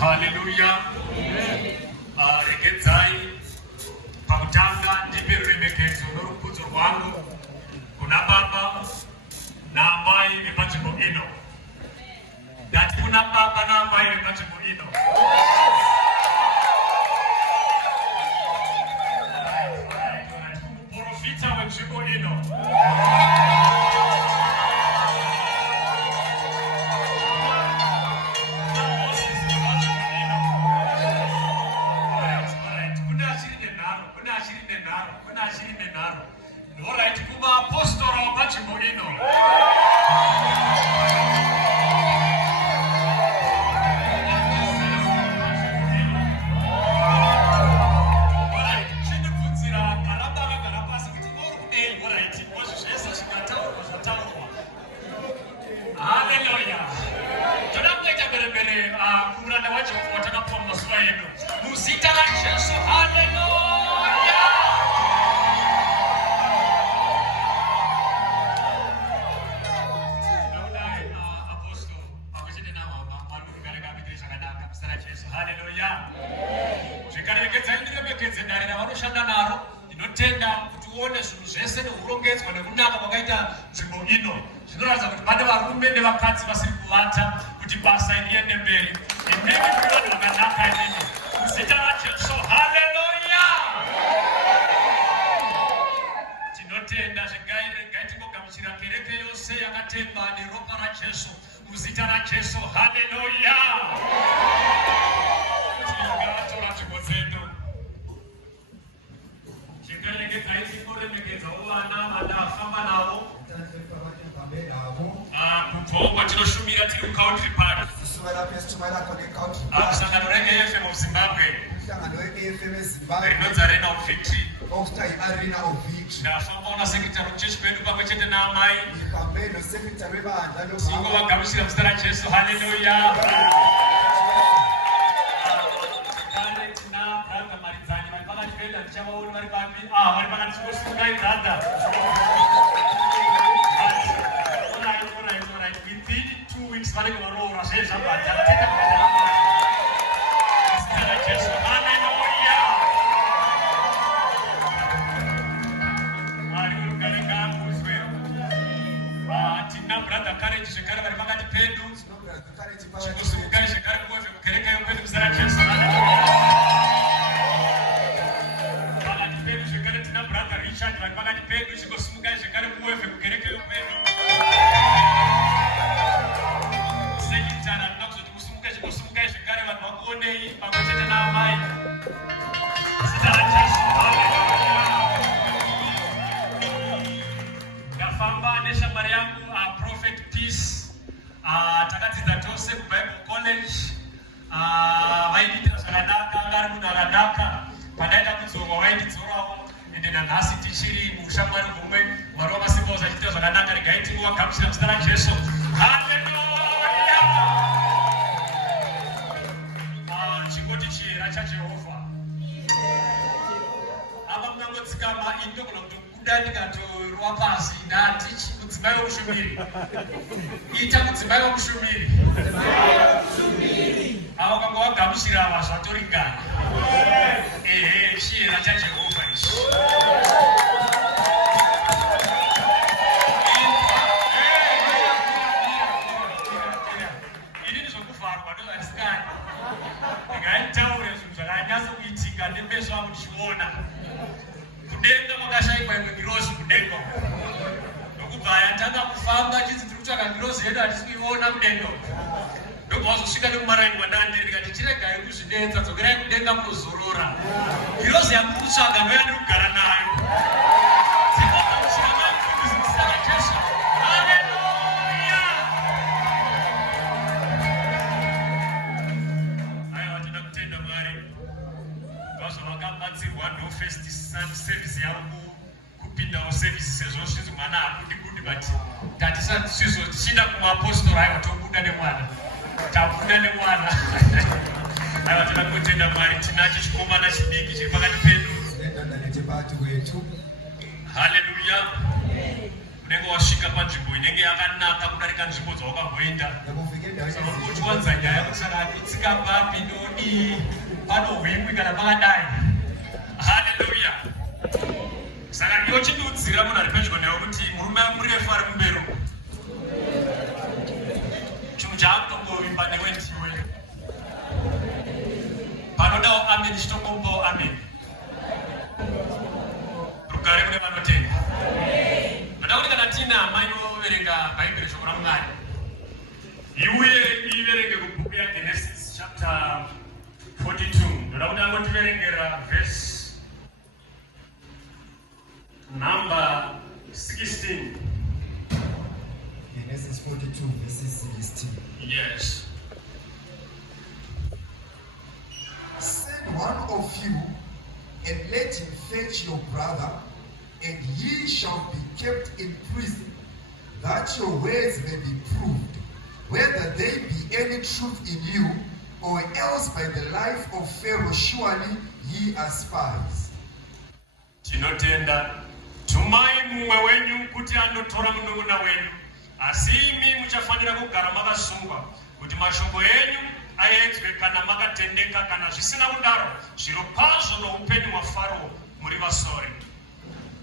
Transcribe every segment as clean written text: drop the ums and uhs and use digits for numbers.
Hallelujah. Regezai pakutanga ndipe remekezo norukudzo rwangu kuna baba na amai vepanzvimbo ino. Ndati kuna baba na amai vepanzvimbo ino. Kumuprofita wenzvimbo ino. Alright, kuma apostolo wapachimbo ino. Alright, chinibvunzira karamba vakagara pasi kuti orudei, alright, wazvizvesa zvikataurwa zvataurwa. Hallelujah. Toda kuita berembere kumuranda waJehovha watakapuwa mumazuva edu. Muzita raJesu, hallelujah. Vanoshanda naro inotenda kuti uone zvinhu zvese neurongedzwa nekunaka kwakaita nzvimbo ino zvinoratidza kuti pane varume nevakadzi vasiri kuvata kuti basa riende mberi. Inenge tiri vanhu vakanaka inini muzita raJesu, haleluya. Tinotenda zvegai tingogamuchira kereke yose yakatemba neropa raJesu muzita raJesu, haleluya. Tingatora nzvimbo dzedu kwatinoshumira tiri kucountry park kusangano reAFM of Zimbabwe rinonzi Arena of Victory. Ndafamba una sekretari wekuchechi kwedu pamwe chete naamai tingovagamuchira muzita raJesu, haleluya. Within 2 weeks, brother courage zvekare vari pakati pedu chikusimukai zvekare kuweve kukereka yopedu muzita raJesu, pakati pedu zvekare tina brother Richard vari pakati pedu chikosimukai zvekare kuweve kukereka yopedu. takadzidza tose kuBible College. Vaiditira zvakanaka, ngari munhu akanaka. Padaita kudzorwa vaididzorawo, ende nanhasi tichiri muushamwari humwe. Mwari wamasimba usachiita zvakanaka, regai tingowagamuchira muzita raJesu. Haleluya! Chingoti chiyera chaJehovha. Apa munangodzikama indogona kutokuda ndikatorwa pasi ndati mudzimai womushumiri. Ita mudzimai womushumiri. Ava kwanga wagamuchira ava zvatoringana. Chiyera chaJehovha ichi. Ini ndizvokuvharwa ndozvatisingani. Ndingaitaure zvinhu zvakanyatsa kuitika nemeso angu ndichiona. Kudenga makashayikwa imwe ngirozi kudenga. Ndokubva yatanga kufamba chidzi tiri kutsvaka ngirozi yedu hatisi kuiona kudenga. Ndobva wazosvika nekumaraini kwandandiri ndikati chiregai kuzvidetsa, dzokerai kudenga munozorora. Ngirozi yamuri kutsvaga ndoyandiri kugara nayo. Dzinogamuchira maipfudzi muzita raJesu. Haleluya! Aiwa, tinoda kutenda Mwari. Vazvavakabatsirwa ndo first service yavo kupindawo service sezvo zvinzi mwana hakudi good but tatisasizo tichida kumaapostoli aiwa tobuda nemwana. Tabuda nemwana. Aiwa, tinoda kutenda Mwari tinacho chikomana chidiki chiri pakati pedu. Haleluya! Unenge wasvika panzvimbo inenge yakanaka kudarika nzvimbo dzawakamboenda. Uchiwanza nyaya kusaka itsika papi nodii panohwingwi kana pakadai. Haleluya! Saka iwo chindiudzira munhu ari pedyo newe kuti murume murefu ari kumberi. Chinhu chaakutongovimba newe ndiwe. Panodawo amen chitongomupawo amen. Rugare kune vanotenda. Ndoda kuti kana tina amai inoverenga Bhaibheri shoko raMwari, iuye iverenge kubhuku yaGenesis chapter 42. Ndoda kuti angotiverengera verse number 16. Genesis 42 verses 16. Yes. Send one of you and let him fetch your brother, and ye shall be kept in prison, that your words may be proved, whether there be any truth in you, or else by the life of Pharaoh surely ye are spies. Tinotenda tumai mumwe wenyu kuti andotora munun'una wenyu, asi imi muchafanira kugara makasungwa kuti mashoko enyu aedzwe kana makatendeka, kana zvisina kudaro zvirokwazvo noupenyu hwaFaro muri vasori.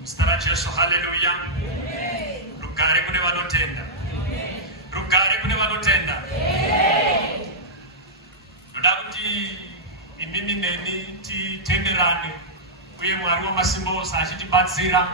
Muzita raJesu. Haleluya! Rugare kune vanotenda. Rugare kune vanotenda. Ndoda kuti imimi neni titenderane, uye Mwari wamasimba ose achitibatsira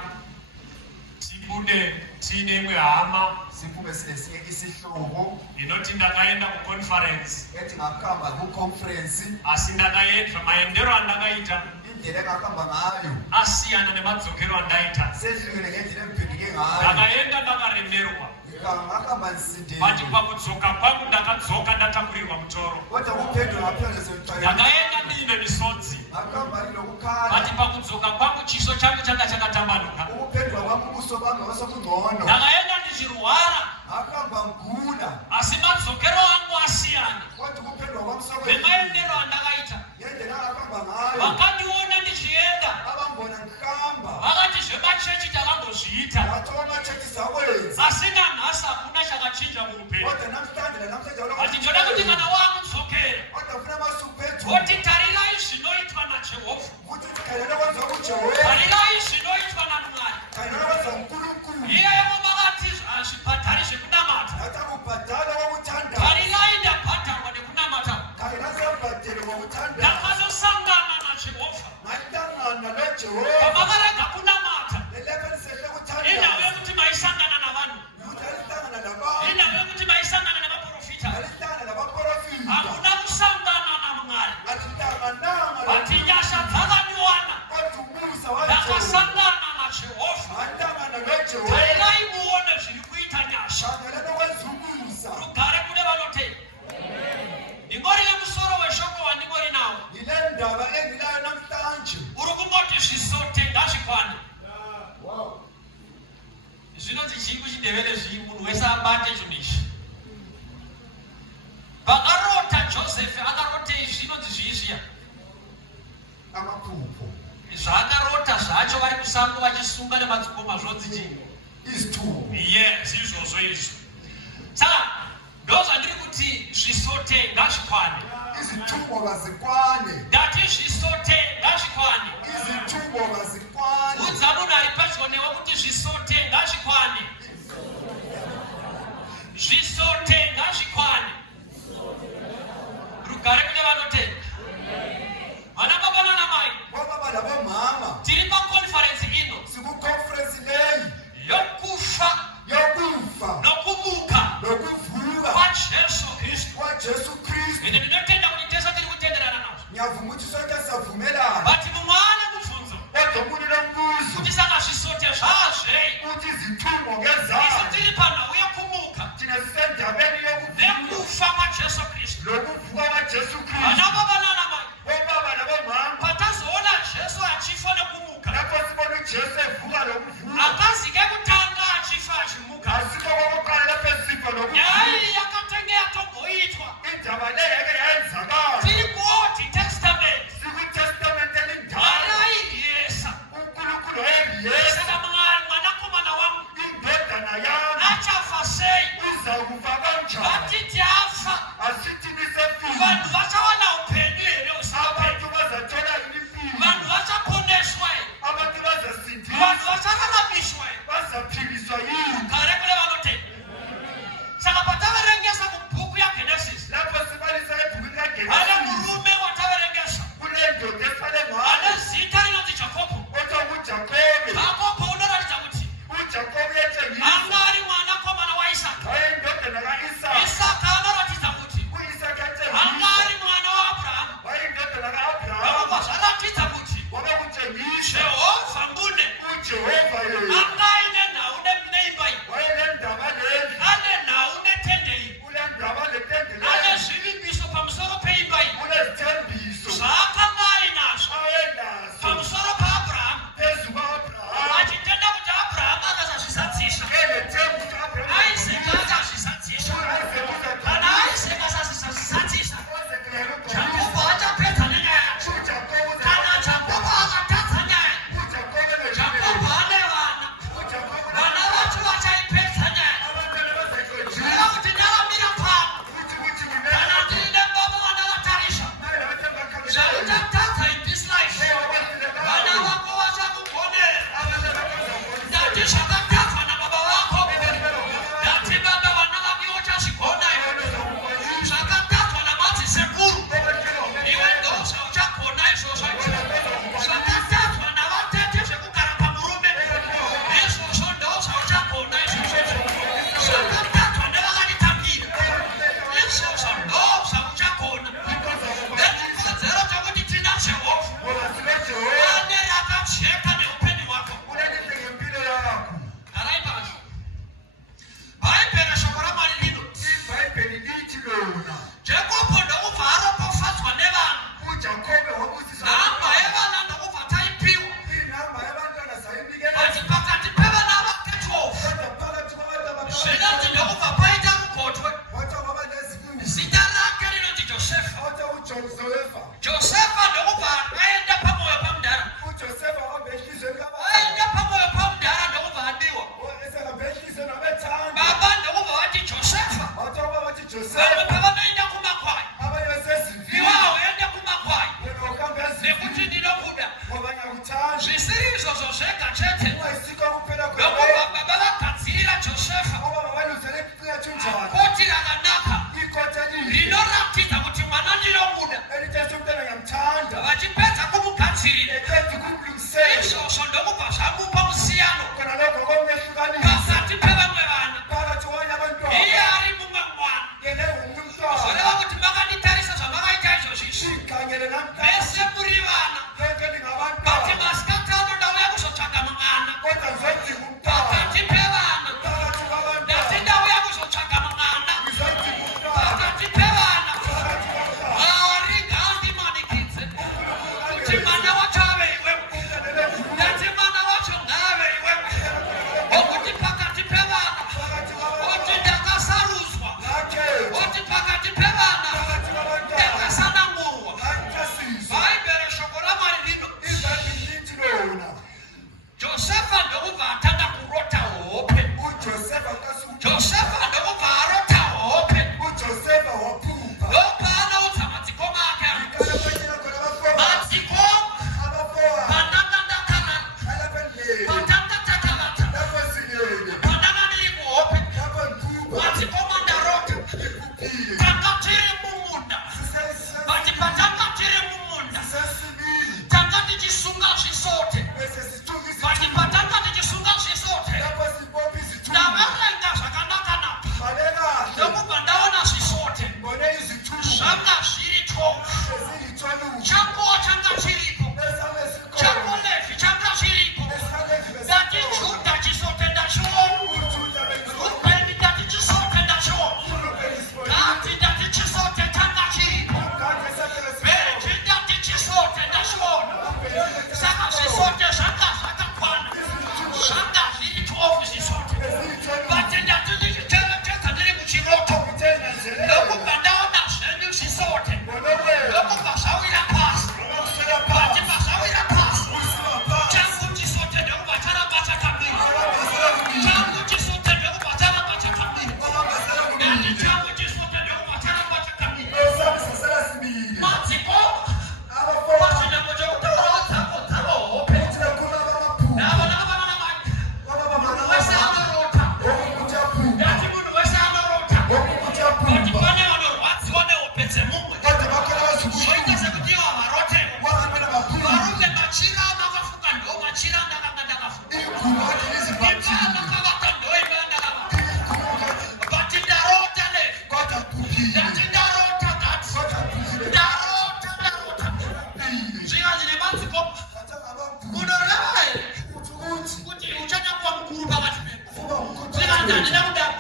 tibude tiine imwe hama Siphume sinesinye isihlobo inoti ndakaenda kuconference, ethi ngakuhamba ku-conference, asi ndakaedva maendero andakaita indlela engakuhamba ngayo asiyana nemadzokero andaita. sehlukile ngendlela engiphenduke ngayo. Ndakaenda ndakaremerwa, Ngakuhamba nisindile, but pakudzoka kwangu ndakadzoka ndatakurirwa mutoro. kodwa kuphendula ngaphela sekuxakeka. Ndakaenda ndiine misodzi, Ngakuhamba nilokukhala, but pakudzoka kwangu chiso changu changa chakatambanuka. ukuphendula kwami ubuso bami wasekungcono. Ndakaenda ndichirwara, Ngakuhamba ngigula, asi madzokero angu asiyana kodwa ukuphendula kwami nemaendero andakaita. ngendlela engakuhamba ngayo. Vakandiona ndichienda, Abangibona ngihamba, vakati zvemachechi takambozviita, ngathiwa amachechi sakwenza, asi nanhasi hakuna chakachinja muupenyu. kodwa namhlanje namhlanje Ati ndoda kuti kana wakudzokera kodwa funa masuphethu kuti tarirai zvinoitwa naJehovha, ukuthi khalela kwenza kuJehova, tarirai zvinoitwa naMwari. khalela kwenza uNkulunkulu. Iyeyo vakati hazvibhadhari zvekunamata, Ngathi akubhadala kwakuthandayo, tarirai ndabhadharwa nekunamata. khalela siyabhadele kwakuthandayo. Ndakazosangana naJehovha, Ngahlangana noJehova, pamakarega kunamata, lelepe lisehle indawo kuthandayo, yekuti maisangana navanhu, ukuthi alihlangana nabantu, indawo yekuti maisangana navaprofita, alihlangana nabaprofita, hakuna kusangana naMwari. alihlangananga Bati nyasha dzakaniwana, kodwa umusa waJehova, ndakasangana naJehovha. ngahlangana noJehova, Tarirai muone zviri kuita nyasha. khalela kwenza umusa. Rugare ndaba engilayo namhlanje. Urukungoti zvisote ngazvikwane. Zvinonzi chii kuchindevere zvii munhu wese abate chinhu ichi. Vakarota Josefe akarotei zvinonzi zviizviya. Amaphupho. Zvakarota zvacho vari kusango vachisunga nemadzikoma zvonzi chii? Izitumo. Yes, izvozvo izvi. Saka ndozvandiri kuti zvisote ngazvikwane. Izitumo ngazikwane. Ndati zvisote ngazvikwane. Izitumo ngazikwane. Udza munhu ari pedyo newe kuti zvisote ngazvikwane. Zvisote ngazvikwane. Rugare kune vanotenda. Vana baba nana mai. Baba nabomama. Tiri pakonferensi ino. Sikukonferensi leyi. Yokufa. Nokumuka. Kwa Jesu Kristu. Ine ndinotenda kuti tese tiri kutenderana nazvo. Nyavhumuchiso yakasavumelana. Bati mumwana mubvunzo. Otomurira mbuzo. Kuti saka zvisote zvazvei. Kuti zitumo ngezari. Isu tiri pano uye kumuka. Tinesendabeni nekufa kwaJesu Kristu. Nokuvuka kwaJesu Kristu. Vana baba nana mai. Baba nabomama. Patazoona Jesu achifa nekumuka. Lapho sibona uJesu evuka nokuvuka. Akazike kutanga achifa achimuka. Asiko kokuqala lapho esifa nokuvuka. Yayi yakatenge yatomboitwa. Indaba leyo yake yayenzakala. Tiri kuOld Testament. SikuTestament elindala. Arayiyesa. uNkulunkulu wayeyesa. Saka mwanakomana wangu. Indodana yami. Achafa sei. Uzakufa kanjani. Atiti afa. Asithi nisefile. Vanhu vachawana upenyu here usaphe. Abantu bazathola impilo. Vanhu vachaponeswa here. Abantu bazasindiswa. Vanhu vachararamiswa here. Bazaphiliswa yini. Gare kule vanotenda. Saka pataverengesa mubhuku yaGenesis. Lapho sibalisa ebhukwini Ane kaGenesisi. murume wataverengesa. Kule ndoda efane Ane ngayo. zita rinonzi Jakobo. Othiwa nguJakobe. Jakobo unoratidza kuti uJakobe yetshengisa. anga ari mwanakomana waIsaka. Wayindodana kaIsaka. Isaka anoratidza kuti uIsaka anga yetshengisa. ari mwana waAbhurahama. Wayindodana Nokubva kaAbhrahama. zvaratidza kuti Waba kutshengisa. Jehovha mbune uJehova yena. anga aine nhau neimba iyi. Wayenendaba lezi. Ane nhau netende iyi. Kule ndaba letende Ane lezi. zvivimbiso pamusoro peimba iyi. Kulezithembiso. Zvaakanga ainazvo Ayenazo. pamusoro paAbhurahama. Phezu kwaAbhrahama. Achitenda kuti Abhurahama akasazvizadzisa. Enethemba kaAbhrahama. Isaka akazvizadzisa. Kana Isaka asazvizadzisa, Jakobo achapedza nenyaya yacho. Kana Jakobo akatadza nyaya, Jakobo ane vana. Vana vacho vachaipedza nyaya. Zvinoreva kuti ndakamira pano. Kana tiine baba vana vatarisha. Zvauchatadza in this life. Vana vako vachakugonera. Ndati zvakatadza nababa vako. Ndati baba vana vake vachazvigona iwe. Zvakatadza namadzisekuru. Iwe ndozvauchagona izvozvo. Zvakatadzwa navatete zvekugara pamurume. Izvozvo ndozvauchagona izvozvo. Zvakatadzwa nevakanditambira. Izvozvo ndozvauchagona. Ndechikodzero chokuti tina Jehovha. Ane akacheka neupenyu hwako. Garai pasi. Bhaibheri shoko raMwari rinoti Jakobo ndokubva aropofadzwa nevanhu. Nhamba yevana ndokubva taipiwa. Ati pakati pevana vake 12 zvinonzi ndokubva paita mugotwe. Zita rake rinonzi Josefa. Josefa ndokubva aenda pamwoyo pamudhara. Aenda pamwoyo pamudhara ndokubva adiwa. Baba ndokubva vati Josefa. Vamwe pavanoenda kumakwai. Iwawo ende kumakwai. Nekuti ndinokuda. Zvisiri izvozvo zvega chete. Ndokubva baba vagadzirira Josefa koti rakanaka rinoratidza kuti mwana ndinomuda. Vachipedza kumugadzirira izvozvo ndokubva zvamupa musiyano pakati pevamwe vana. Iye ari mumwe mwana Takatiri mumunda. Bati patakatiri mumunda. Takati chisunga chisote. Bati patakati chisunga chisote. Ndavarenga zvakanaka napa. Ndokubva ndaona chisote. Zvanga zviri 12. Chapuwa changa chiripo. Chapulevi changa chiripo. Ndati Judha chisote ndachiona. Rubeni ndati chisote ndachiona. Gadi ndati chisote changa chiripo. Bheji ndati chisote ndachiona. Saka zvisote zvanga zvakakwana. Zvanga zviri 12 zvisote. Bati ndati ndichitevetedza ndiri muchiroto. Ndokubva ndaona zvenyu zvisote. Ndokubva zvawira pasi. Bati pazvawira pasi. Changu chisote ndokubva charamba chakamira. Changu chisote ndokubva charamba chakamira. Ndati changu chisote ndokubva charamba chakamira. Madziko. Pachinyango chekutaura dzako dzavo hope. Nava navana mai. Wese anorota. Ndati munhu wese anorota. Kuti pane vanorwadziwa nehope dzemumwe. Zvoita sekuti ivo havarotewo. Varume machira amakafuka ndo machira andakanga ndakafuka. Imba amakavaka ndo imba andakavaka. Bati ndarota Levi. Ndati ndarota Gadi. Ndarota. Zvinganzi nemadzikoma. Kunoreva here kuti uchanyakuva mukuru pakati pedu. Zvinganzi handina kudaro.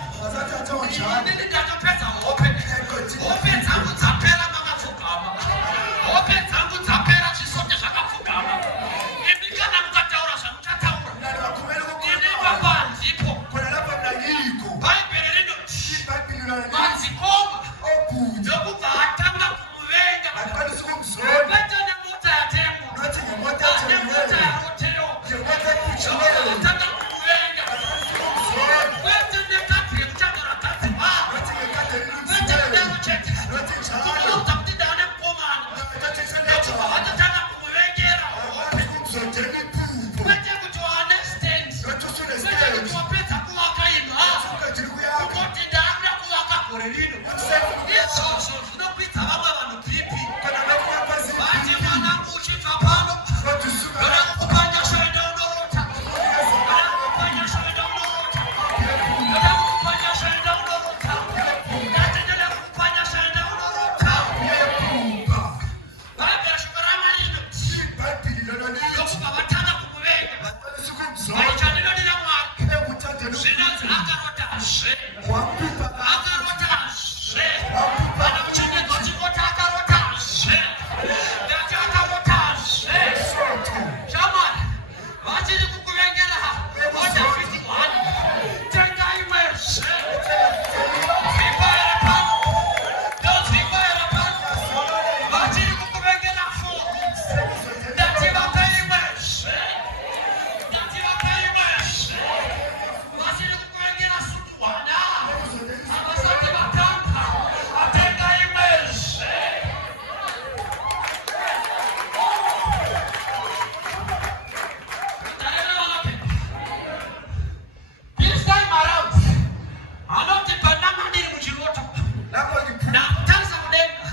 Inini ndatopedza hope. Hope dzangu dzapera makapfugama. Hope dzangu dzapera chisote zvakapfugama. Imi kana mukataura zvamuchataura. Ini papa handipo. Bhaibheri rinoti madzikoma ndokubva atanga kumuvenga. Kwete nemota yatemwa. Nemota yarotewa. Atanga kumuvenga. Kwete nekadhi yekuchagara kadzi wavo. Kwete kudaro chete. Kunoudza kuti ndane mukomana. Ndokubva vatotanga kumuvengera hope. Kwete kuti waunderstand. Kwete kuti wapedza kuvaka imba. Kutoti ndakuda kuvaka gore rino. Izvozvo zvinokwidza vamwe vanhu pipi. Bati mwanangu uchibva pano. Ndoda kukupanya zvaenda unorota. Ndoda kukupanya zvaenda unorota. Ndoda kukupanya zvaenda unorota. Ndati ndoda kukupanya zvaenda unorota. Bhaibheri shoko raMwari rinoti ndokubva vatanga kumuvenga. Bati chandinodira Mwari zvinonzi akarotazve. Akarotazve. Kana muchengedzo chingoti akarotazve. Ndati akarotazve. Shamwari vachiri kukuvengera Honda 51. Tenga imwezve. Zvimba here pano. Ndozvimba here pano. Vachiri kukuvengera 4 rooms. Ndati vape imwezve. Ndati vape imwezve. Vachiri kukuvengera suit 1. Havasati vatanga. Atenga imwezve. This time around, anoti pandanga ndiri muchiroto. Ndakutarisa kudenga.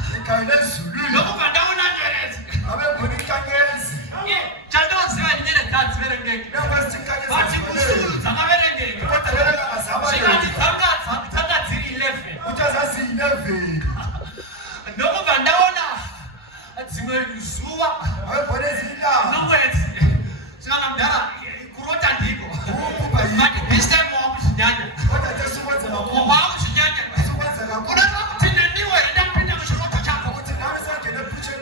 Ndokubva ndaona nyeredzi. Chandinoziva ini nekadzi verengeke. Bati musuru dzakaverengeka. Zvikati dzanga dziri 11. Ndokubva ndaona dzimwe zuva nomwedzi. Svikana mudhara kurota ndiko. But this time wakuchinyanya. Wakuchinyanya. Unoda kuti neniwe here ndapinda muchiroto chako.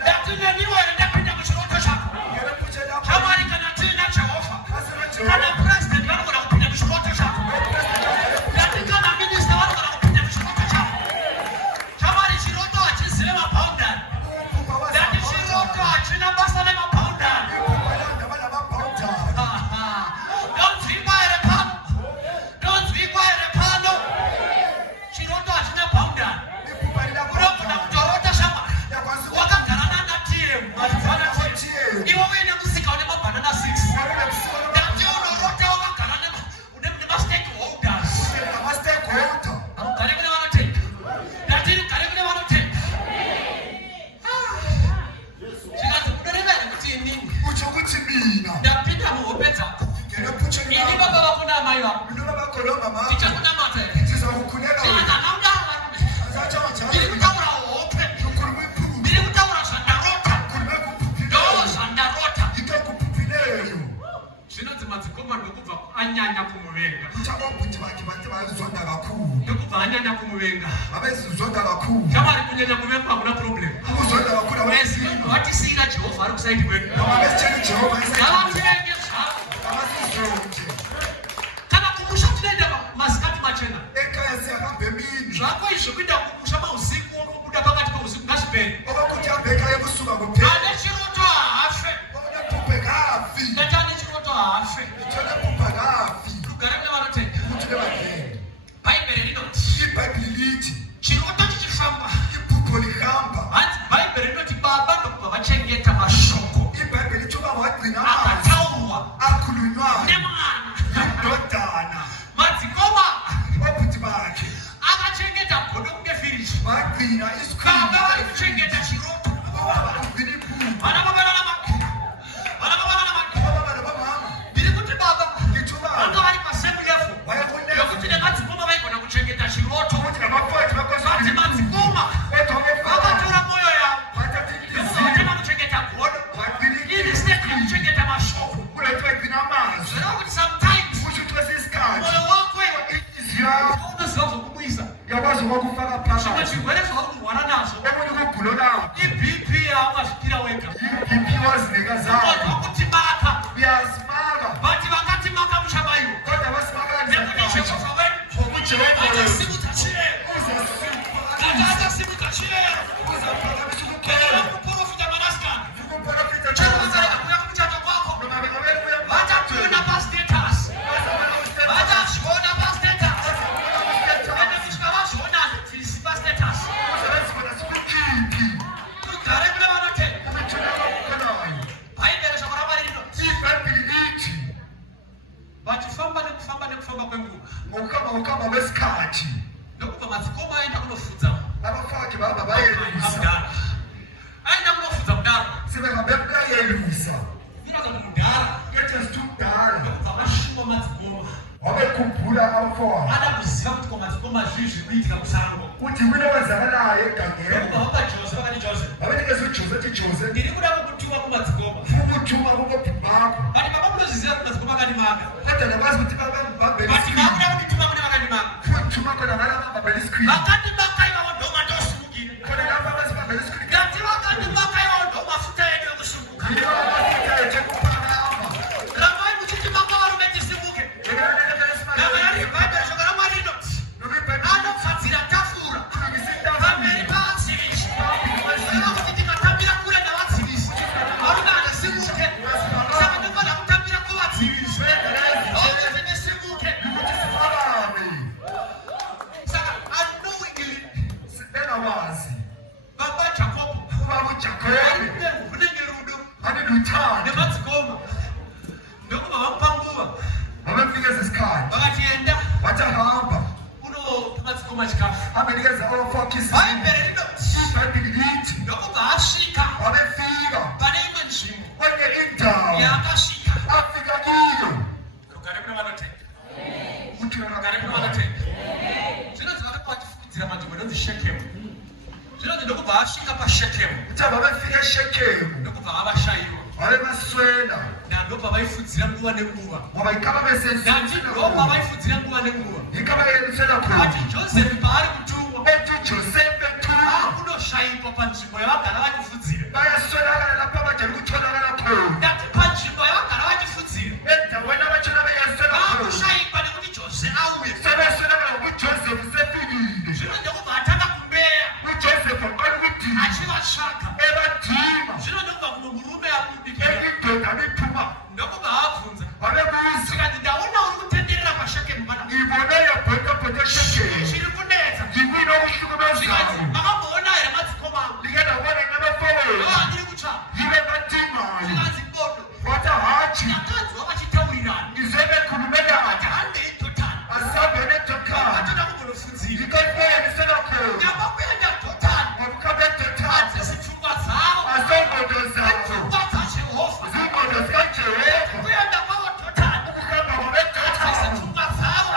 Ndati neniwe here ndapinda muchiroto chako. Shamwari kana tiina Jehovha. Kana president vanogona kupinda muchiroto chako. Ndati kana minister vanogona kupinda muchiroto chako. Shamwari chiroto hachizive maboundary. Ndati chiroto hachina basa nemaboundary. Ndonzwikwa here pano. Ndonzwikwa here pano. abezizonda kakhulu kama alikunyanya kumemba kuna problem ukuzonda kakhulu abezizonda wathi sika Jehova ari kusayidi kwenu abezitheni Jehova abazenge abazizonde kana kumusha tunaenda masikati machena ekhaya siyahambe emini zvako izvo kuita kumusha mausiku okubuda pakati peusiku ngazviperi obakuthi hambe ekhaya ebusuku akupheli ane chiroto hafe onephuphe kafi ngatane chiroto hafe onephuphe kafi kugara nevanotenda ukuthi nebadlele bhaibheri rinoti ibhayibhili lithi chiroto chichifamba iphupho lihamba hanzi bhaibheri rinoti baba ndokubva vachengeta mashoko ibhayibheli lithi uba wagcina akataurwa akhulunywayo nemwana indodana madzikoma obhuti bakhe akachengeta godo kunge firishi bagcina baba isikhulu vari kuchengeta chiroto bagcina iphupho vana vavanana ababana bamama ndiri kuti baba ngithubana vanga vari pasame level wayekuneza yokuti nemadzikoma vaigona kuchengeta chiroto ukuthi nabafowethu vati bakwazi madzikoma vakatora mwoyo yavo ndokuvatema kuchengeta godo ini state yekuchengeta mashoko zvireva kuti sometimes mwoyo wako unoziva zvokubwisa yakwazi kwakufaka zvimwe phakathi zvirwere zvauri kurwara nazvo omunye kugulonawo ibp yaungazvipira wega ibp wazineka zayo kodwa kutimaka uyasimaka vati vakatimaka muchavaiwa kodwa nekuti jehovha wedu achasimudza chiyero achasimudza chiyero kenera kuprofita mwanasikana chekuwedzereka kuya kumuchato kwako vatakuona pastatus vatazviona pastatus ende kuti vavazviona hazvibvisi pastatus kugare kune vanotenda bhaibheri shoko ramwari rinoti vachifamba nekufamba kwenguva ngokukamba kwesikhathi ndokubva madzikoma aenda kunofudza abafaki baba bayelwisa mudhara aenda kunofudza mudhara sebehambe bayelwisa inoza kuti mudhara ketesti kudala ndokubva vashuwa madzikoma wabekhumbula abafowabo ada kuziva kuti kwa madzikoma zvii zviri kuitika kusango kuti wina wenzakalayo egangeni ndokubva vapa jose vakati jose abenikeza ujose jose ndiri kuda kukutuma kumadzikoma fukuthuma kubobhumako bati baba munozviziva kuti madzikoma akandimaka kodwa nakwazi kuti bati makuda kundituma kune vakandimaka fukuthuma kona valabababeliskrini vakandimaka ivavo ndoma ndosimukire kona lava bazibabeliskrini ngati vakandimaka ivavo ndomafuta edu yokusimuka ramai muchitimaka varume tisimuke namayari bhaibheri shoko ramwari rinoti anofadzira tafura pamberi pavatsivisi eva kuti tikatambira kure navatsivisi varume hanisimuke saka ndinofanira kutambira kuvatsivisi vakuti ndisimuke saka anowingili baba jakobo hunenge rudo nemadzikoma ndokubva vamupa nguva vakatienda unopamadzikoma chikafu bhaibheri rinoti ndokubva asvika pane imwe nzvimbo yaakasvika rugare kuna vanotenda rugare kuna vanotenda zvinonzi vakanga vachifukidzira manzvimbo inonzi shekemu zvinonzi ndokubva asvika pashekemu ndokubva avashayiwa nandobva vaifudzira nguva nenguva nati ndobva vaifudzira nguva nenguva ati josefi paari kutumwa akunoshayiwa panzvimbo yavagara vachifudzira ndati panzvimbo yavagara vachifudzira vakushayiwa nekuti jose auye zvino ndokubva atanga kumbeya achivatsvaga zvino ndokubva kumwe murume akudikira ndokubva avabvunza tikati ndaona uri kutenderera pashekemu pana zviri kunetsa tikati makamboona here madzikoma angu ndiri kutsvaga tikati bodo vakadzi vavachitaurirana ati handei totani atoda kumbonofudzira nyamba kuenda totani adzisi pfungwa dzavo pfungwa dzajehovha kuenda kwavo totani adzisi pfungwa dzavo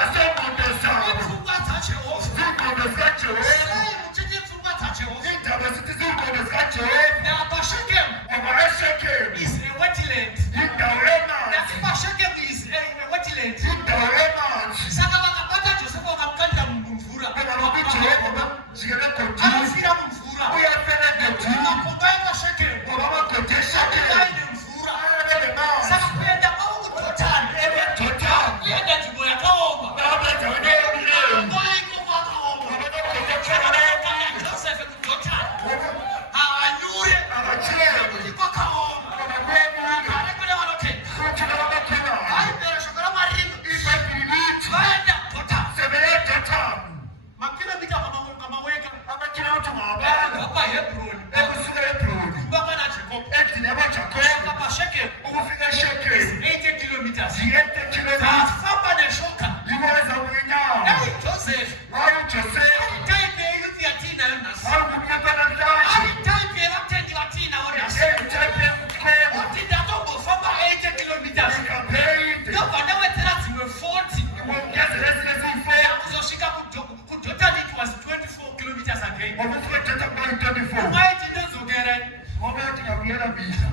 ipfungwa dzajehovha sei muchiti pfungwa dzajehovha napashekemu is a wetland napashekemu is a wetland saka vakabata josefa vakamukandira mumvura Hebron. Ekusuka Hebroni. Kubaka na Jacob. Ekudineba Jacob. Kapa Shekem. Ukufika Shekem. 80 kilometers. 80 kilometers. Famba neshoka. Iweza mwenyawo. Hey, Joseph. Wayo Joseph. Type youth yatina yonas. Wakunyaka na tashi. Type abatendi batina yonas. Type mkemo. Utinda togo famba 80 kilometers. Ikapeite. Yo bana wetera zimwe 40. Wongeze lesi mfea. Kuzoshika kudota it was 24 kilometers again. Wakufuka tata kwa 24. Umaiti ndozogere. Wabati kabiyana bisa.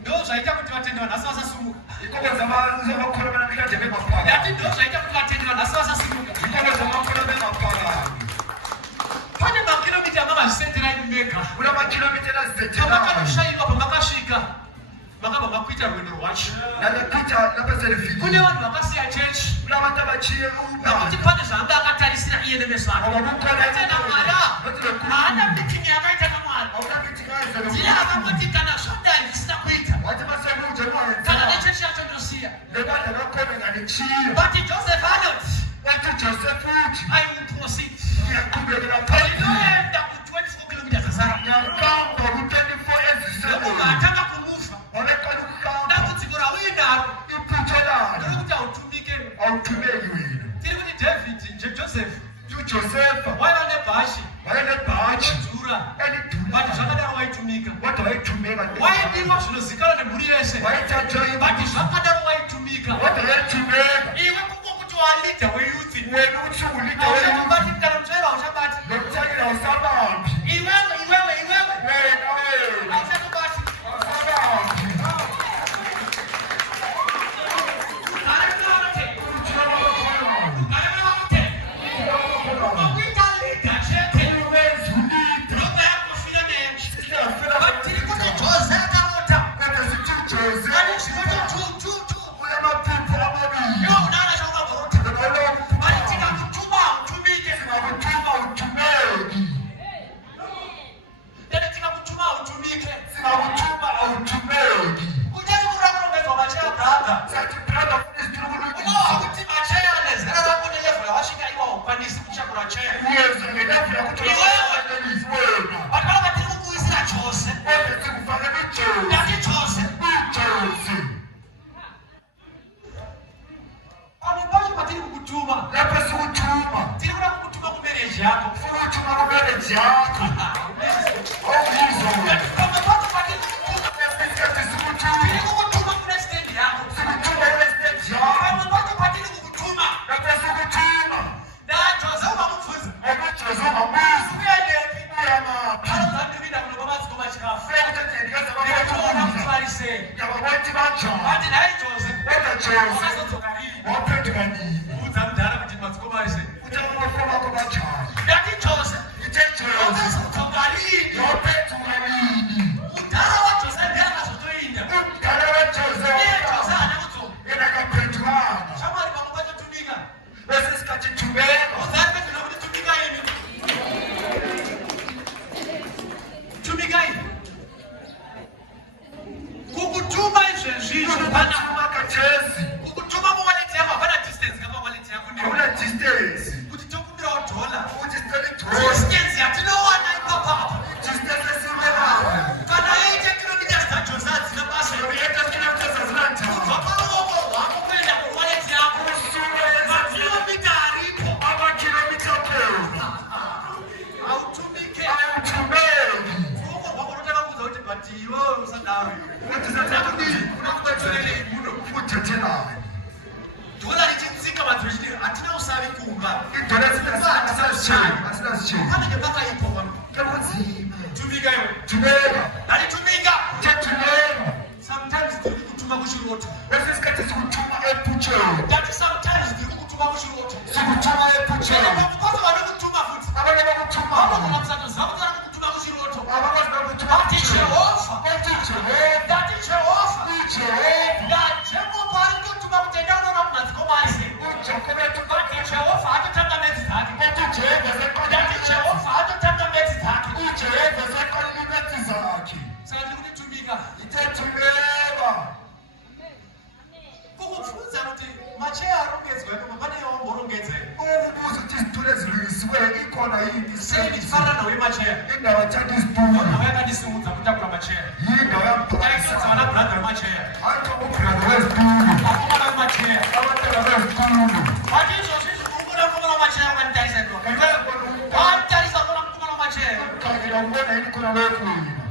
Ndozvaita kuti vatendwa nhasi vasasimuka. Ikoba zabantu bakora banakati bemapala. Yati ndozvaita kuti vatendwa nhasi vasasimuka. Ikoba zabantu bemapala. Pane makilomita makazvisendera imega. Kuna makilomita zizetera. Pamakanoshayiwa pamakasvika. Makabva makuita rwendo rwacho. Nakapita napaserivisi. Kune vanhu vakasiya chechi. Kuna vantu vachiruka. Nokuti pane zvanga akatarisira iye nemeso ake. Atenda Mwari. Haana mitini yakaita naMwari. Ndiye akangoti kana zvadai zvisina kuita. Kana nechechi yacho ndosiya. But Joseph anoti. I will proceed. Ndinoenda ku 24 kilometers asara. Nokubva atanga kumufa. Dambudziko rauinaro. Ndokuti autumike. Tiri kuti David, Joseph. Waiva nebhashi. Dhura. But zvakadaro waitumika. Waidiwa zvinozikanwa nemhuri yese. But zvakadaro waitumika. Iwe kungokuti walida weyuthi. Auchabatikana mutsvaira auchabati. Iwewe. Auchatobati. Mache arongedzwe pane yaomborongedze. Ukubuza ukuthi izitulo ezilungisiweyo yakafanana yini sei tifanana wemacheya indawo yatshatha isitulo nawe yakandisiudza kutakura macheya yindawo taikadza vana brother wemacheya hayi ubrother wezitulo vakomana wemacheya abantwana bezitulo vati izvozvi zvikubuda mukomana wemacheya ukanditarisa watarisa kona mukomana wemacheya ukakira kubona ini kuna wefuna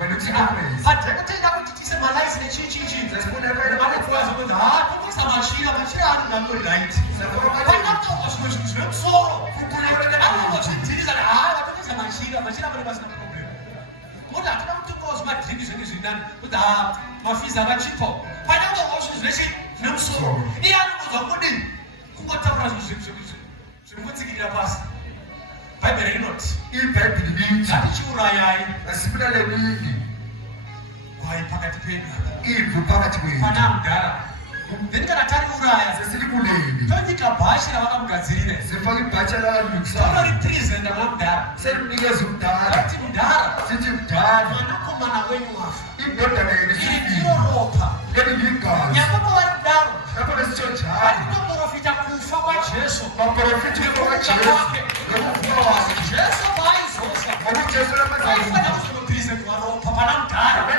But it's always. But I tell you what it is my life in the church. That's when I read I about was it. with the machine I'm not right. But not was sorrow. I was in that I was a machine was no problem. What I come to cause my things is done with my fees are cheap. But I was also no sorrow. The other was a good thing. What I was what's it in a past? Bible not. In fact, the beach, I a similar lady, why packet pain? if you part with, Panam Dara. Then can I tell you as a simple lady, don't think a bash in our Gazine. the fucking bachelor looks Somebody like trees and I'm there. 7 years of dad, Let him Dara. since you've died, Manacomana when you are. if not the lady, You rope. getting you guys, Yakuba down. up on the church, I don't know if it's a proof for my chest. but for a future for a church, Just a vice also. I would just I remember went out to the prison to a rope. Papa, I'm tired.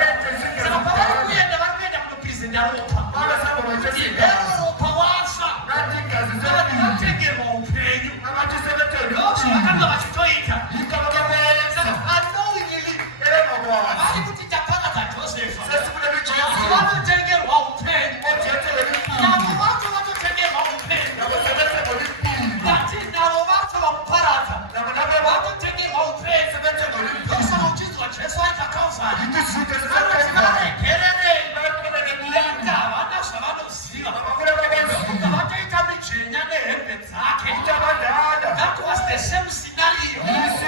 So Papa, we had never been to the prison. That was the same scenario. I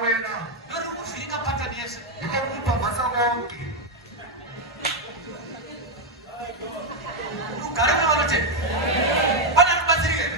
wena norikuvhirika patani yese ndikokupambasa konke ugare navanote pana rubatsirike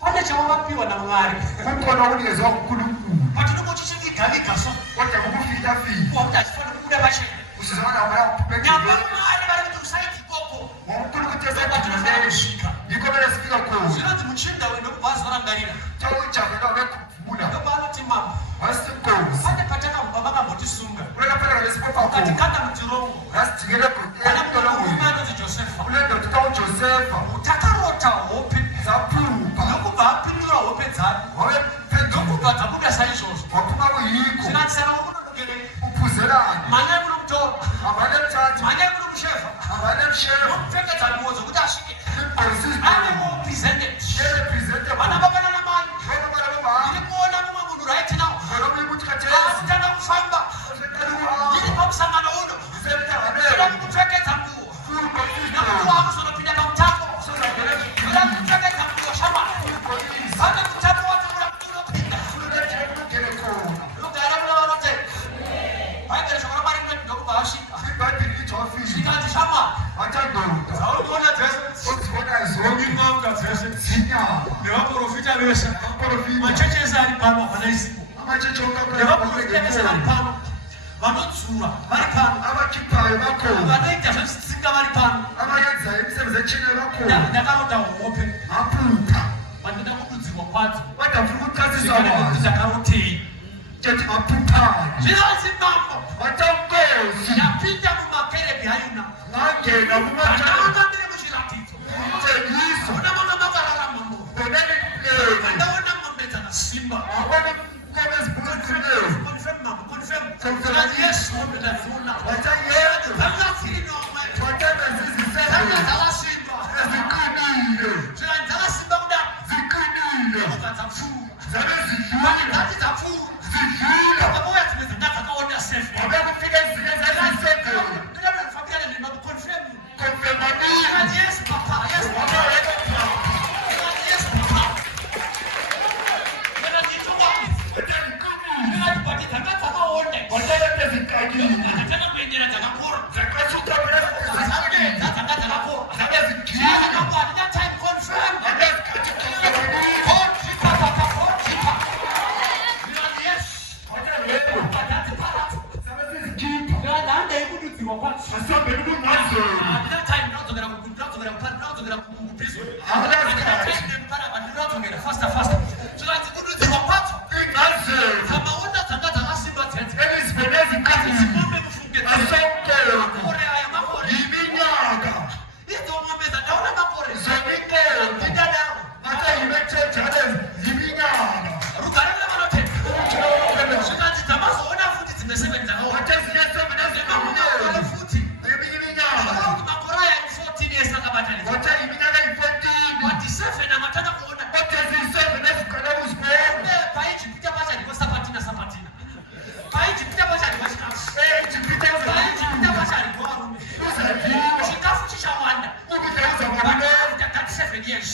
pane chavavapiwa naMwari kukhona okunikezwa kuNkulunkulu patinomochichivigavikaso kodwa kukufitafita wakuti achifanira kubuda pachena usizona waya nyamba Mwari vari kuti usaiti ikoko wamukulukutesaakusvika ndiko verasvika kuno zvinonzi muchinda wenokubva azorangarira tauchakana vekubvuna ndopaanoti mambo vasikosi pane patakabva vakambotisunga urakapera vesipopa ukatikanda muchirongo rasitigelekomurume anonzi Josefa unoenda kutau Josefa takarota hope zapupa nokubva apindura hope dzake nokubva dzabuda saizvozvo wapuma kuhiko zvinanzisana wakunondokerei kupuzerana manyai kuno mutora havane mutati manyai kuno mushefa havane mshero nomupfekedzani mwodzo kuti asvike imposisi anemopresented represente vana baba nana mai vana vana ndiri kuona mumwe munhu right now vanomuikutikatesi akutanga kufamba ndiri pamusangano uno ida kumupfekedza nguo namuti waakuzonopinda pamutambo ida kumupfekedza nguo shama pane mutambo wataura kuti unopinda unogara muna vanote vaigere shoko ramari rinoti ndokubva asvika zvikanzi shama dzauriona dzese omimanga dzese nevaprofita vese machechi ese ari pano havana isipo nevaprofita vese vari pano vanodzura vari pano vanoita zvezvisinga vari pano ndakarota hope vandoda kududzirwa kwadzo dzakarotei zvinonzi mambo ndapinda mumakerebi hayuna ndakanambire muchiratidzo una mama makararama ndaona mombe dzakasimba yes mombe ndadziona dzanga dziri nomwe dzanga dzakasimba dzakasimba kuda obva dzapfuura dzati dzapfuura akauya dzimwe dzanga dzakaona sefe ndinafambirana nema kuconfirm yes papa yes papa yes papa kana nditowa ndinati bati dzanga dzakaonda dzatanga kuendera dzakakora dzakapedza dzanga dzakakora dzakakora handina time confirm handei kududzirwa kwacho handina time ndinodzokera kubhizo ndinodzokera fasta zvikanzi kududzirwa kwacho dzamaona dzanga dzakasimba dzedzimombe mushungedzamakore aya makore idzo mombe dzandaona makore ndidadaro rugare nevanotenda zvikanzi dzamazoona futi dzimwe 7 dzakaona futi makore aya 14 years akabatanidzwa but 7 amatanga kuona paijipita pachadikwa sapatina paijipita pachadikwa chikafu paijipita pachadikwa varume chikafu chichawanda but 37 years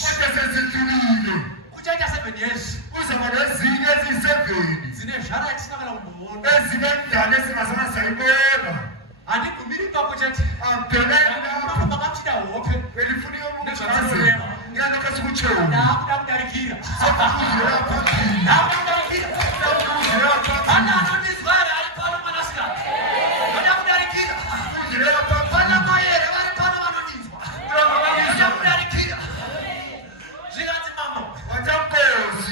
kuchaita 7 years dzine zvara yatisina kana kumboona handibvumiri ipapo chete makamchida hope nezvatinoreva ndaakuda kudarikira pana anondinzwa here ari pano mwanasikana ndoda kudarikira pana mai here vari pano vanondinzwa ndoda kudarikira zvikanzi mambo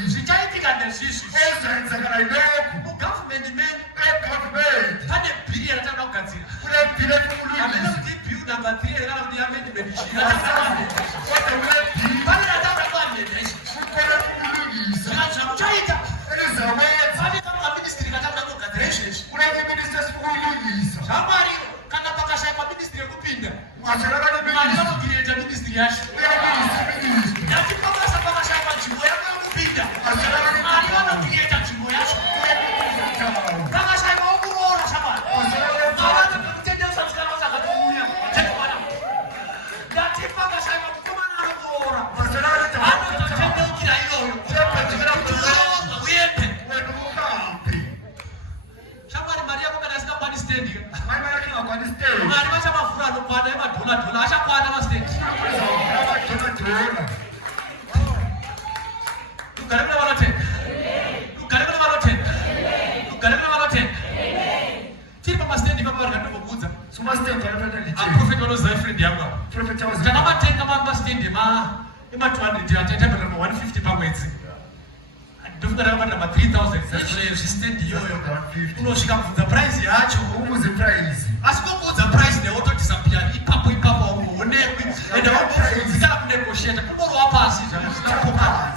zvichaitika ndezvizvi mugavhumendi menu pane bhiri yaratoda kugadzira amene kuti bill number 3 kana kuti amendment pane rataura kuamendation zvikanzi zvamuchaita pane kamaministry kataura kugadzira izvezvi zvamwari kana pakashayikwa ministry yekupinda mwari vanokireta ministry yacho ndatipakasa pakashayikwa nzvimbo yako yekupinda mwari vanokireta nzvimbo yacho pakashayikwa wokuroora shamwari mwari vanokutendeusa chikano chakatouya ndati pakashayikwa mukomana anokuroora anototendeusa Lugare kuna vanotenda. Lugare kuna vanotenda. Lugare kuna vanotenda. Tiri pamastendi papa vakandobvunza. Sumastendi anotenda Aprofeti vanoziva friend yangu apa. Prophet was Kana matenga mastendi ema 200 atenda 150 pamwedzi. Ndofuka ndakabata ma 3000 zvistendi iyoyo. Unosvika kubvunza price yacho. Umuze price. Asi kubvunza price neotodisappear ipapo haonekwi. Ende wabvunza kunegotiate kumorowa pasi zvakapoka.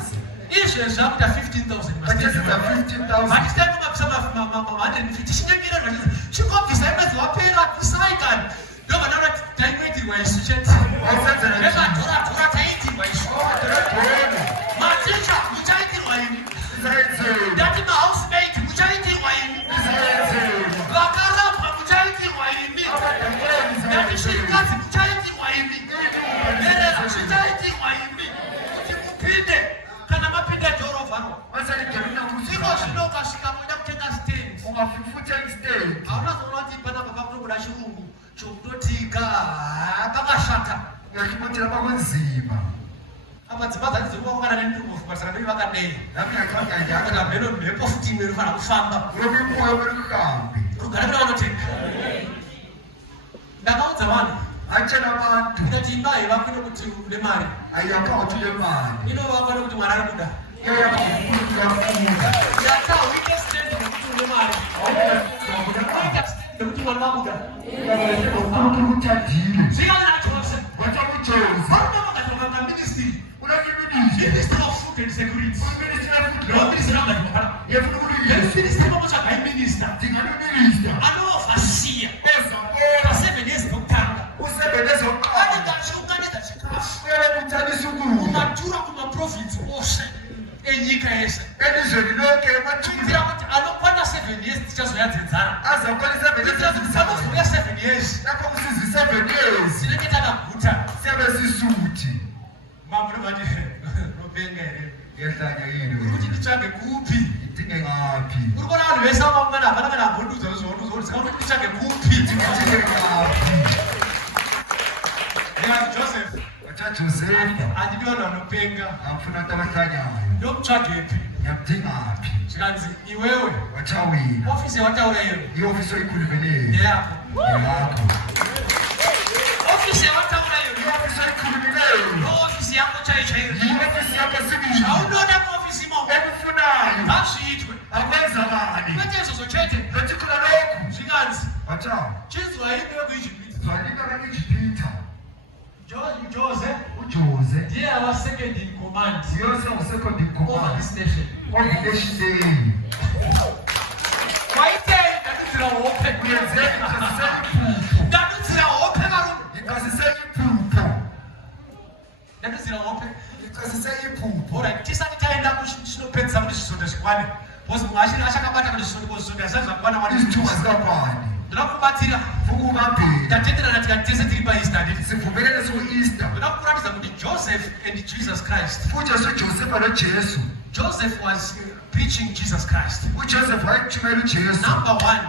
Izvezvi akuita 15,000 Pachesa 15,000. Matisai kumapisa 150 chinyengererwa chingobvisa imwedzi wapera kusai kani. Ndobva taimaitirwa isu chete. Vematora taitirwa isu. Maticha muchaitirwa ini. Ndati mahousemate muchaitirwa ini. Vakarapwa muchaitirwa ini. Ndati shirikadzi muchaitirwa ini. Nherera muchaitirwa ini. Timupinde kana mapinda jorovharo. Zvino zvino ukasvika moda kutenga stand. Hauna zoona kuti panapa pakutobuda chirungu chokutotika pakashata. Apa dzimba dzati dziri kuvakana nentumbu saka mberi vakadei. Kana mheno mhepo futi imwe inofana kufamba. Rugare kuna vanotenga. Ndakaudza vanhu. Ndikati imba haivakwi nekuti une mari. Inovakwa nekuti mwana ari kuda. Yatauite stand nekuti une mari. Uita stand nekuti mwana akuda. Zvikana chose. Vanova ministry. Minister of Food and Security. No minister of the minister of minister. Anovasia. For 7 years kutanga. Kumatura kumaprovince ose enyika yese. Anokwana 7 years tichazoyadzenzana. Anozoya 7 years. Tinenge takaguta. Mambo vati ropenga here. Kuti nditsvage kupi? Uri kuona vanhu vese vamangwana hapana kana ambondiudza nezvaunozoti saka kuti nditsvage kupi? Ndikati Joseph. Handidi vanhu vanopenga. Ndokutsvagepi? Zvikanzi iwewe. Ofisi yawataura iyo. Ndeyako. Ofisi yawataura iyo. Ofisi yako chaiyo. Haunoda muofisi imomo. Ngazviitwe. Kwete izvozvo chete. Zvikanzi. Chinzwai kuIjipita. Joseph. Ndiye ava second in command. Over this nation. Waite ndadudzira hope. Ndadudzira hope varume. Ndadudzira hope. Alright, tisati taenda kuchinopedzisa kuti zvisonde zvikwane. Bosi mwashiri achakabata kuti zvisonde zvakwana wani zvituwa. Ndinokubatsira. Tatenderana tikati tese tiri paEaster nditi. Ndinokuratidza kuti Joseph and Jesus Christ. Joseph was preaching Jesus Christ. Number 1.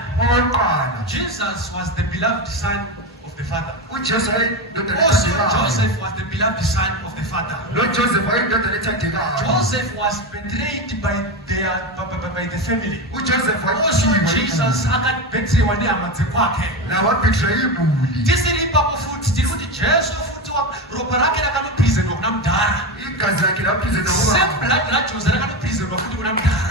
Jesus was the beloved son of the Father. Also, Joseph was the beloved son of the Father. Joseph was betrayed by the family. Also, Jesus akabetraywa nehama dzekwake. Tisiri ipapo futi tiri kuti Jesu futi ropa rake rakanoprezentwa kuna mudhara. Same blood raJosephus rakanoprezentwa futi kuna mudhara.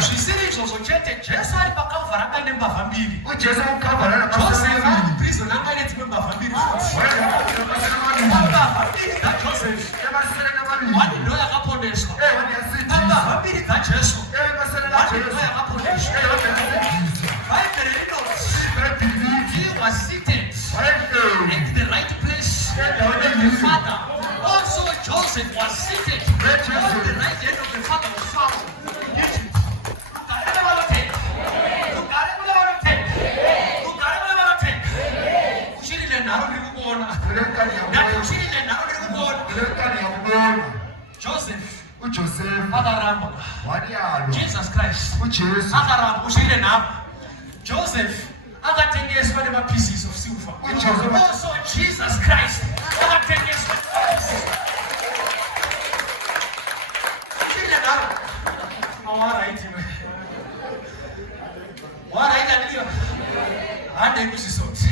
Zvisiri izvozvo chete, Jesu ari paKalvari akaine mbavha mbiri. Joseph ari kuprison akaine dzimwe mbavha mbiri futi. Mbavha mbiri dzaJoseph. One ndo yakaponeswa. Mbavha mbiri dzaJesu. One ndo yakaponeswa. Bhaibheri rinoti he was seated at the right place with the Father. Also Joseph was seated on the right hand of the Father of Pharaoh in Egypt. Joseph akaramba. Jesus Christ akaramba ushire nabo. Joseph akatengeswa nemapieces of silver. Also Jesus Christ akatengeswa. naro. Awaraiti. Waraita ndio. Hande kusisoti.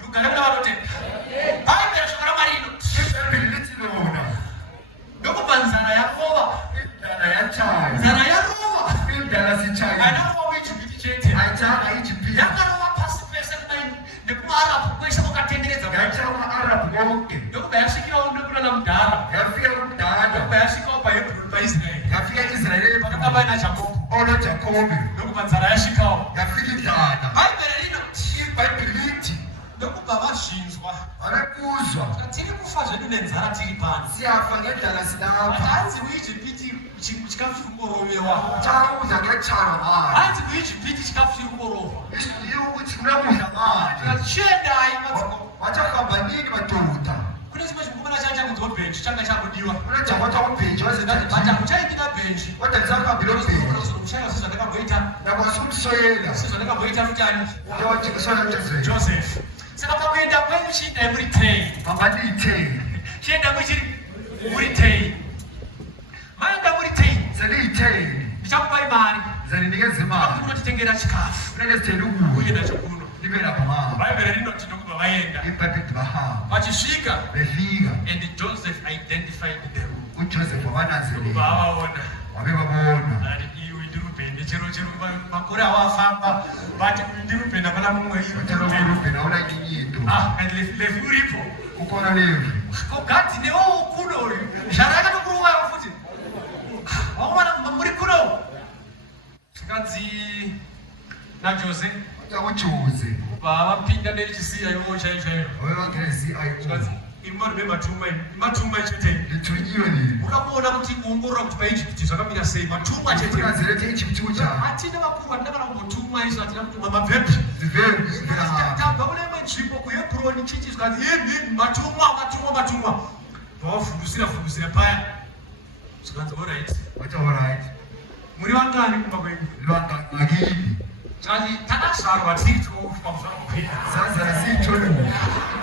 Tukalema watote. Hai bila shukara marino. Bilitino. Doko banzana ya kowa. Dana ya chai. Zana ya rowa. Dana si chai. Ana kwa wichi bichete. Acha aichipi. Yakaro pasi pesa nine. Nekumara kwesha mukatendereza. Acha wa Arab woke. Doko bayashikira undukula na mdara. Yafika mtaada. Bayashika pa Hebrew ba Israel. Yafika Israeli Bakaka bana Jacob. Ona Jacob. Doko banzana yashikao. Yafika dana. Hai berelino. Bibiliti. Doko baba shinzwa. Arakuzwa. Tiri kufaza dunenzara tiri pano. Siyafa ngendala sidapha. Hanzi kuIjipiti chikafu chikorowewa. Chauza ngechana manje. Hanzi kuIjipiti chikafu chikorowa. Isiyo ukuthi kunakudla manje. Sheda imatsiko. Wachakamba nini madoda? Kune chimwe chikumbana chacha kunzwa bench changa chakudiwa. Unajabata kubhenji Bacha kuchaita bench. Kodwa ndisakambile ubhenji. Umshaya sizwa ndakaboita. Nakwasumsoyela. Sizwa ndakaboita mutani. Yothi kusona Joseph. Joseph. Saka pakuenda kwemuchinda muri train. Amandiyitheni. Chienda muchiri muri train. Maenda muri train. Seliyitheni. Ndichakupa imari. Zaninikeza imali. Kunotitengera chikafu. Funeke sithele ukudla. Uyenda chokuno. Libe lapha mama. Bhaibheri rinoti nokuba vaenda. Ibhayibheli bahamba. Vachisvika Befika. and Joseph identified them. uJoseph wabananzelela. Ukuba avaona. Wabebabona. Ari iwe ndirubhende chero makore awafamba vati ndirubhende apana mumwe Utshela uRubheni awunayinyito. and Levi uripo. Ukhona Levi. Kokati newo ukulo uyu. Zvaraka nokuruwa futi. Wakumana muri kuno. Zvikadzi naJose. uJose. Vapinda nechisiya ivo chaicho. Wabagezi Zvikadzi imari bematumba chete. Litunyiwe nini? Unakuona kuti kuongorora kuti paIjipiti zvakamira sei matumwa chete. Tukazerete Egypt kucha. Hatina vakuru vandakana kungotumwa izvo hatina kutumwa mabhebhi. Ziveni zivera. Tabva kune imwe nzvimbo kuHebhuroni chichi zvikati matumwa. Vavafundusira paya. Zvikanzi alright. What alright? Muri vangani kumba kwenyu? Lwanga ngakini. Zvikati takazvarwa tiri 12 pakuzvakupera. Sasa nasitolu.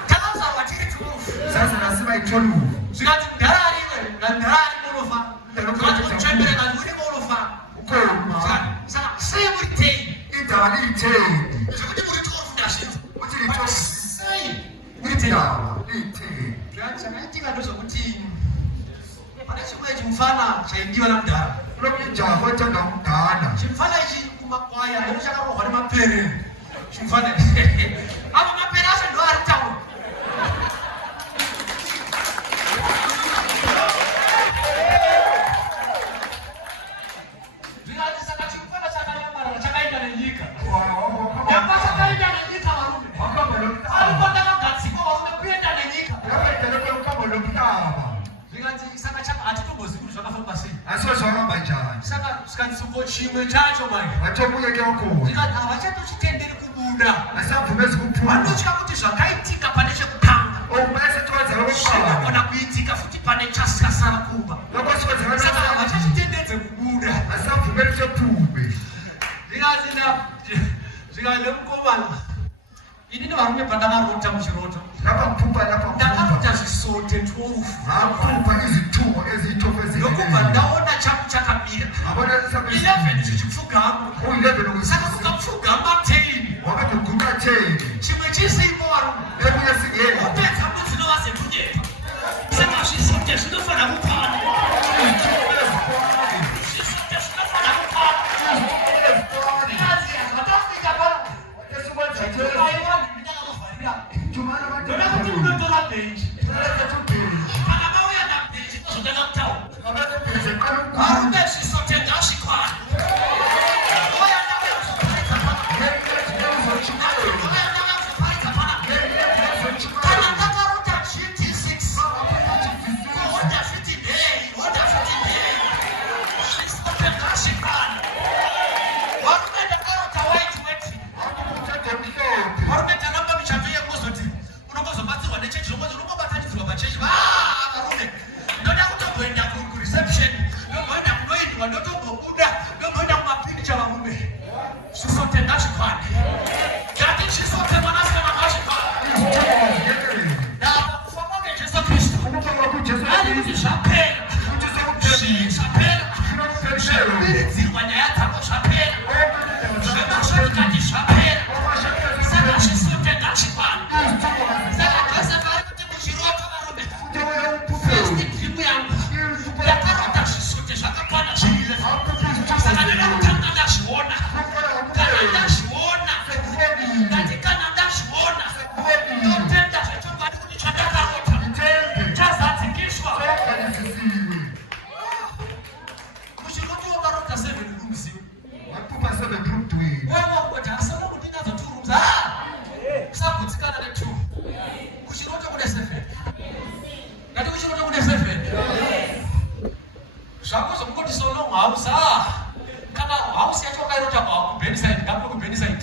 Takazvarwa tiri 12. Sasa nasiba itolu. Zvikati ndarari munofa. Zvikati kuchembere kati uri munofa. Ukoma. Saka sei muri 10. Idali iteni. Zvekuti muri 12 ndashinza. Uti litolu. Sei muri 10. Idala iteni. Chakaitika ndozvokuti pane chimwe chimufana chaindiwa namudhara. Unokujaho tanga mudhana. Chimufana ichi kumakwaya ndo chakarohwa nemapere. Chimufana apa mapere acho ndo ari tauro. Zvikati saka chimufana chakanyamara chakaenda nenyika. Nyamba chakaenda nenyika varume. Aripo takagadzikwa varume kuenda nenyika. Zvikati saka hatitombozivi kuti zvakafamba sei. Asozvaramba njani. Saka zvikanzimbo chimwe chacho manje. Vatomuye keuko. Zvikati havachatochitenderi kubuda. Asabvumezi kupfuura. Vanotya kuti zvakaitika pane chekutanga Umase todzera kuqala. zvinogona kuitika futi pane chasikasara kuba. Lokwasozera Saka havachachitendedze kubuda. asabvumezi chepfumbe. Zvikati nemukomana ini nevarume pandakarota muchiroto Lapha mpumba lapha ndakarota mpumba. zvisote 12 Apumba izithubo eziyitofu ndokubva ezihelele. ndaona changu chakamira Abona 11 zvichipfugama. u11 Saka kukapfugama 10 wakaguguka 10. chimwe chisipo varume Ebuye singena. wopedza kudzinova setunyepa. Saka zvisote zvinofana kupana. Zvisote zvinofana kupana. Ndikazi zvatafika pa ndoda kuti munotora bhenji. Kana mauya nabhenji ndozotanga kutaura. Varume zvisote ngazvikwana. Oya ndauya kuzoparidza pano. Oya ndauya zvaviridzirwa nyaya dzako zvapera zvemashorikati zvapera saka zvisote ngazvikwana saka josefa ari kuti muchiroto varume first dream yangu yakarota zvisote zvakakwana zvirive saka ndoda kutanga ndazviona kana ndazviona ndati kana ndazviona ndotenda zvechongwadi kuti chandakarota chazadzikiswa muchiroto wakarota 7 rooms wewe asana kuti nazo 2 rooms kusagutsikana ne2 kuchiroto kune 7 ngati kuchiroto kune 7 zvako zvokoti so long house kana house yacho kairota kwa kubeniside ngapo kubeniside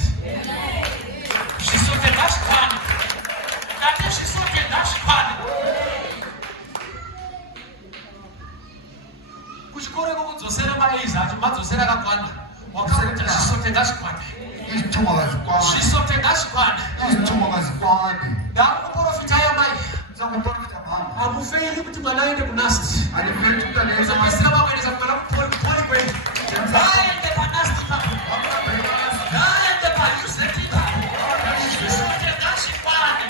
zvisote ngazvikwana ngati zvisote ngazvikwana kuchikoro kukudzosera maeiza acho madzosera akakwana wakakuti zvisote ngazvikwana zvisote ngazvikwana ndakuprofita yamai hamufeiri kuti mwana aende kunasti uzopesera vakaendesa mwana kupoli kwenu ngaende panasti papo ngaende pauzeti papo zvisote ngazvikwane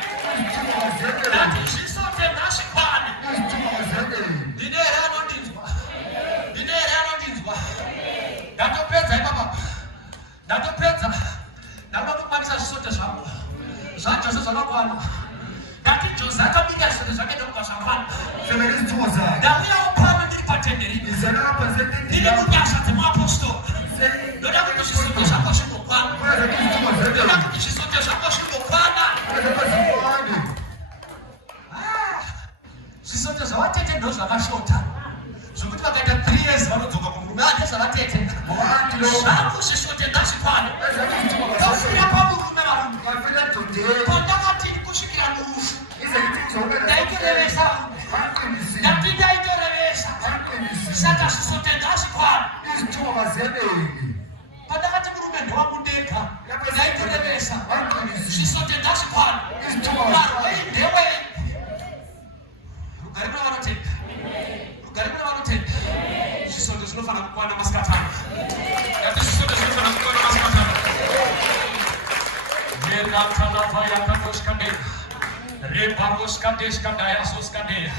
ndati zvisote ngazvikwane ndine here anondinzwa ndatopedza ipapapa ndatopedza ndanoda kukwanisa zvisote zvangu zvajose zvakakwana ndati jose akabika zvisote zvake ndokubva zvakwana ndauya upama ndiri patenderini ndiri kunyasha dzemuapostoro ndoda kuti zvisote zvako zvingokwana ndoda kuti zvisote zvako zvingokwana zvisote zvawatete ndo zvakashota zvokuti vakaita 3 years vanodzoka kumurume ane zvavatete zvangu zvisote ngazvikwane tofira pamurume varume pandakati kusvikira murufu ndaitorevesa ndati ndaitorevesa saka zvisote ngazvikwane pandakati murume ndewamudeka ndaitorevesa zvisote ngazvikwane marwei ndewei rugare kuna vanotenda rugare kuna vanotenda zvisote zvinofanira kukwana masikatano ndati zvisote zvinofanira kukwana masikatano Neratalava yakatoskandea reparoskandeskandaya soskandea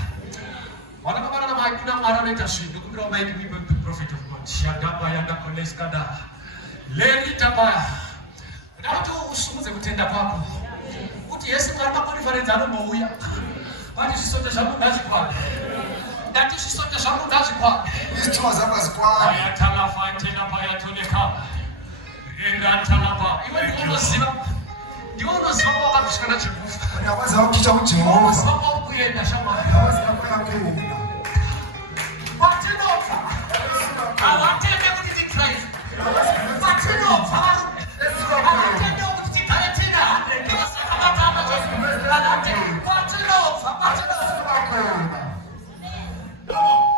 vana vavanana maikuna mwari anoita zvinhu kumbira maiki mimbe prophet of God shadaba yandakoleskada leritabaya ndakuti usumudze kutenda kwako kuti yesu mwari makonferensi anomouya vati zvisote zvangu ngazvikwane ndati zvisote zvangu ngazvikwane ayatalava tenapayatoleka endatalava iwe ndionoziva ndiwo unoziva kwawakakusvikana chekufa unoziva kwawakuenda shamwari patinobva havatende kuti tidraive patinobva havatende kuti tigare tine 100 ndosaka vatamba patinobva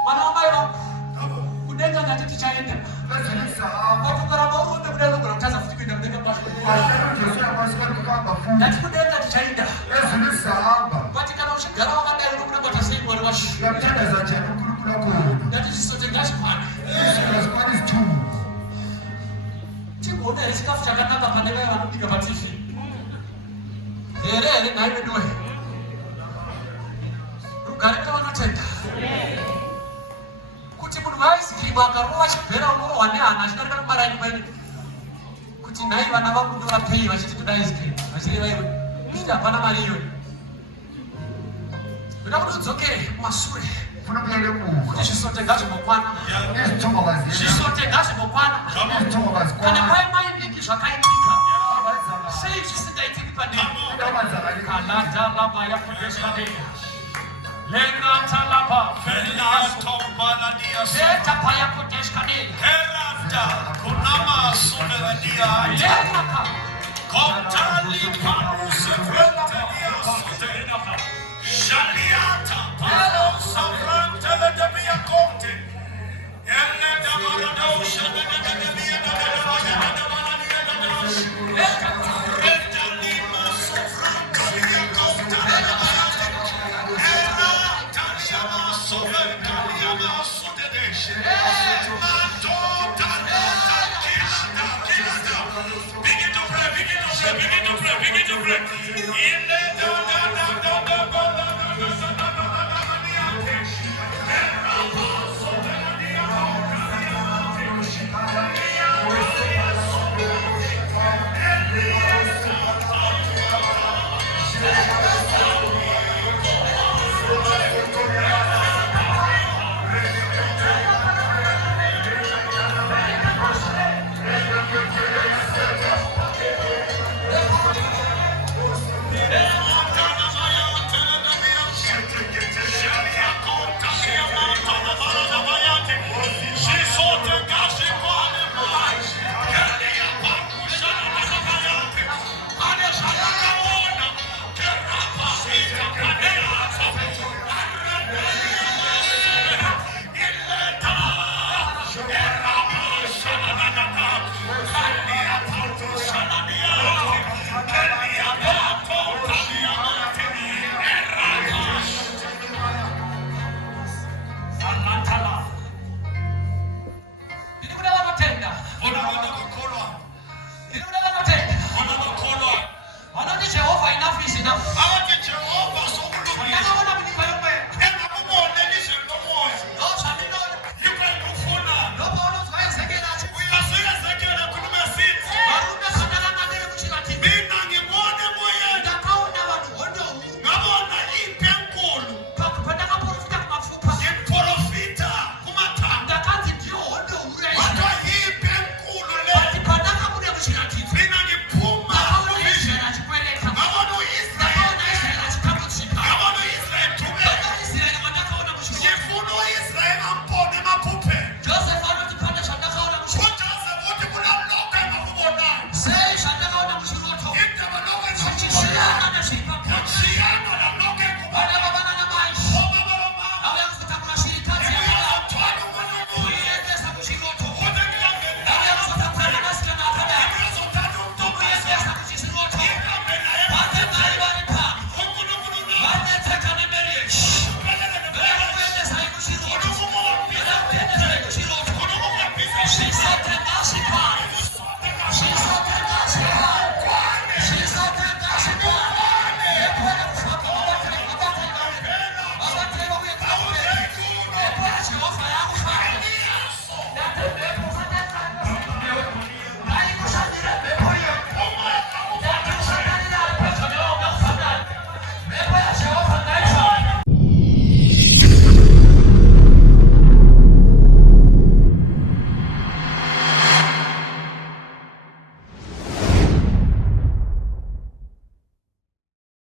mwana wamai vangu kudenga ngati tichaenda patukaramba urumbe kudenga kugona kutaza futi kuenda kudenga kwacho ndati kudenga tichaenda pati kana uchigara wakadai nokunangata sei mwari wacho ndati zvisote ngazvikwane tigoona here chikafu chakanaka pane vaya vanobika patv here naivedoe rugare nevanotenda kuti munhu waizikirimu akarova chibhera unorohwa nehana achidarika kubara nyumba ine kuti nhai vana vangu ndovapei vachiti toda izikirimu vachireva iwe kuti hapana mari iyoyo ndoda kuti udzokere mumashure kuti zvisote ngazvimbokwana zvisote ngazvimbokwana kana maimaindiki zvakaitika sei zvisingaitiki pandii kaladalaba yakudesvadeya lengatalaba zetapaya kudeshkadeya Shaliata, Palo, Savrante, the Bia Conte, and the Marado, Shabana, the Jehovah, enough is enough.